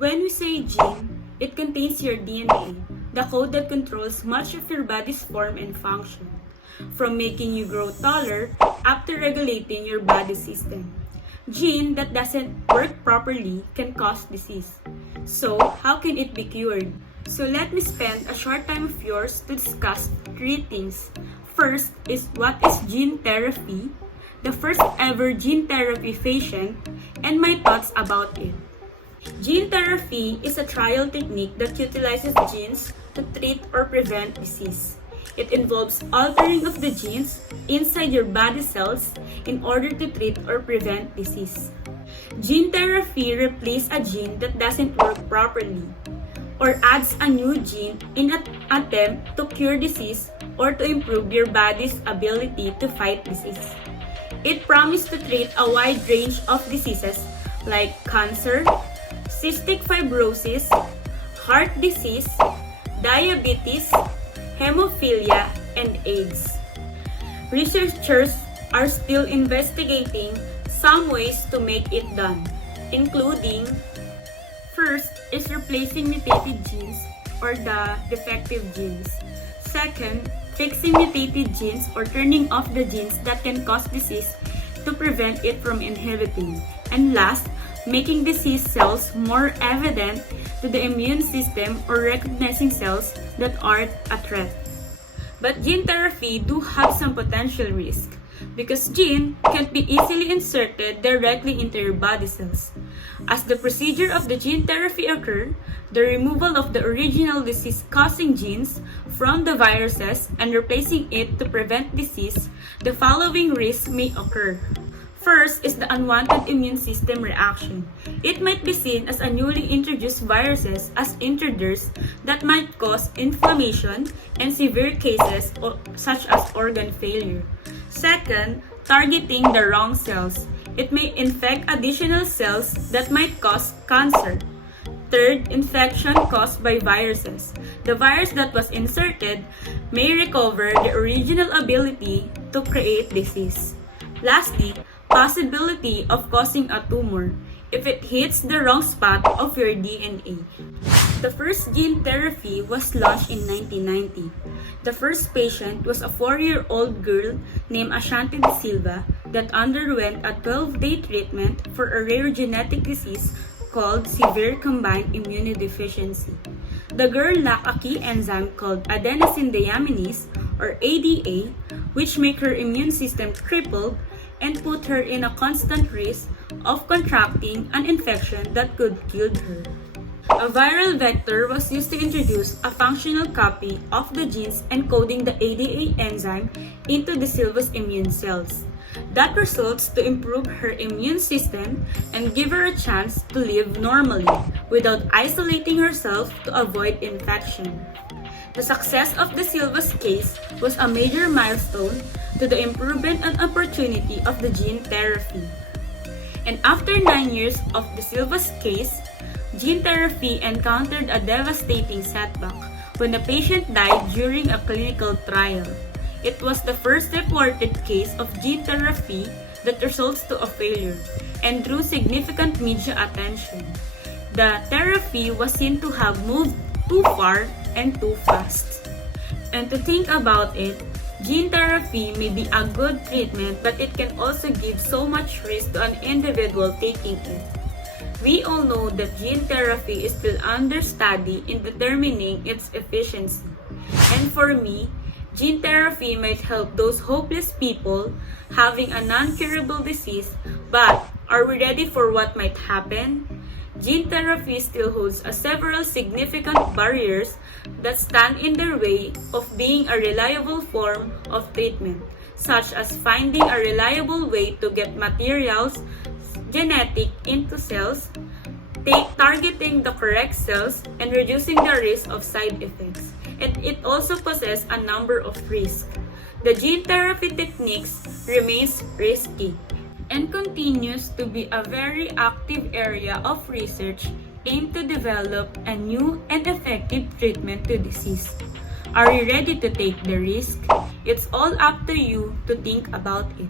When we say gene, it contains your DNA, the code that controls much of your body's form and function, from making you grow taller up to regulating your body system. Gene that doesn't work properly can cause disease. So, how can it be cured? So let me spend a short time of yours to discuss three things. First is what is gene therapy, the first ever gene therapy patient, and my thoughts about it. Gene therapy is a trial technique that utilizes genes to treat or prevent disease. It involves altering of the genes inside your body cells in order to treat or prevent disease. Gene therapy replaces a gene that doesn't work properly or adds a new gene in an attempt to cure disease or to improve your body's ability to fight disease. It promises to treat a wide range of diseases like cancer, cystic fibrosis, heart disease, diabetes, hemophilia, and AIDS. Researchers are still investigating some ways to make it done, including first is replacing mutated genes or the defective genes. Second, fixing mutated genes or turning off the genes that can cause disease to prevent it from inhibiting. And last, making disease cells more evident to the immune system or recognizing cells that aren't a threat. But gene therapy do have some potential risk because gene can't be easily inserted directly into your body cells. As the procedure of the gene therapy occurs, the removal of the original disease-causing genes from the viruses and replacing it to prevent disease, the following risks may occur. First is the unwanted immune system reaction. It might be seen as a newly introduced viruses as intruders that might cause inflammation and severe cases such as organ failure. Second, targeting the wrong cells. It may infect additional cells that might cause cancer. Third, infection caused by viruses. The virus that was inserted may recover the original ability to create disease. Lastly, possibility of causing a tumor if it hits the wrong spot of your DNA. The first gene therapy was launched in 1990. The first patient was a 4-year-old girl named Ashanti De Silva that underwent a 12-day treatment for a rare genetic disease called severe combined immunodeficiency. The girl lacked a key enzyme called adenosine deaminase or ADA, which make her immune system crippled and put her in a constant risk of contracting an infection that could kill her. A viral vector was used to introduce a functional copy of the genes encoding the ADA enzyme into De Silva's immune cells. That results to improve her immune system and give her a chance to live normally without isolating herself to avoid infection. The success of De Silva's case was a major milestone to the improvement and opportunity of the gene therapy. And after 9 years of De Silva's case, gene therapy encountered a devastating setback when a patient died during a clinical trial. It was the first reported case of gene therapy that results to a failure and drew significant media attention. The therapy was seen to have moved too far and too fast. And to think about it, gene therapy may be a good treatment, but it can also give so much risk to an individual taking it. We all know that gene therapy is still under study in determining its efficiency. And for me, gene therapy might help those hopeless people having a non-curable disease, but are we ready for what might happen? Gene therapy still holds several significant barriers that stand in their way of being a reliable form of treatment, such as finding a reliable way to get materials genetic into cells, targeting the correct cells, and reducing the risk of side effects. And it also possesses a number of risks. The gene therapy techniques remains risky and continues to be a very active area of research aimed to develop a new and effective treatment to disease. Are you ready to take the risk? It's all up to you to think about it.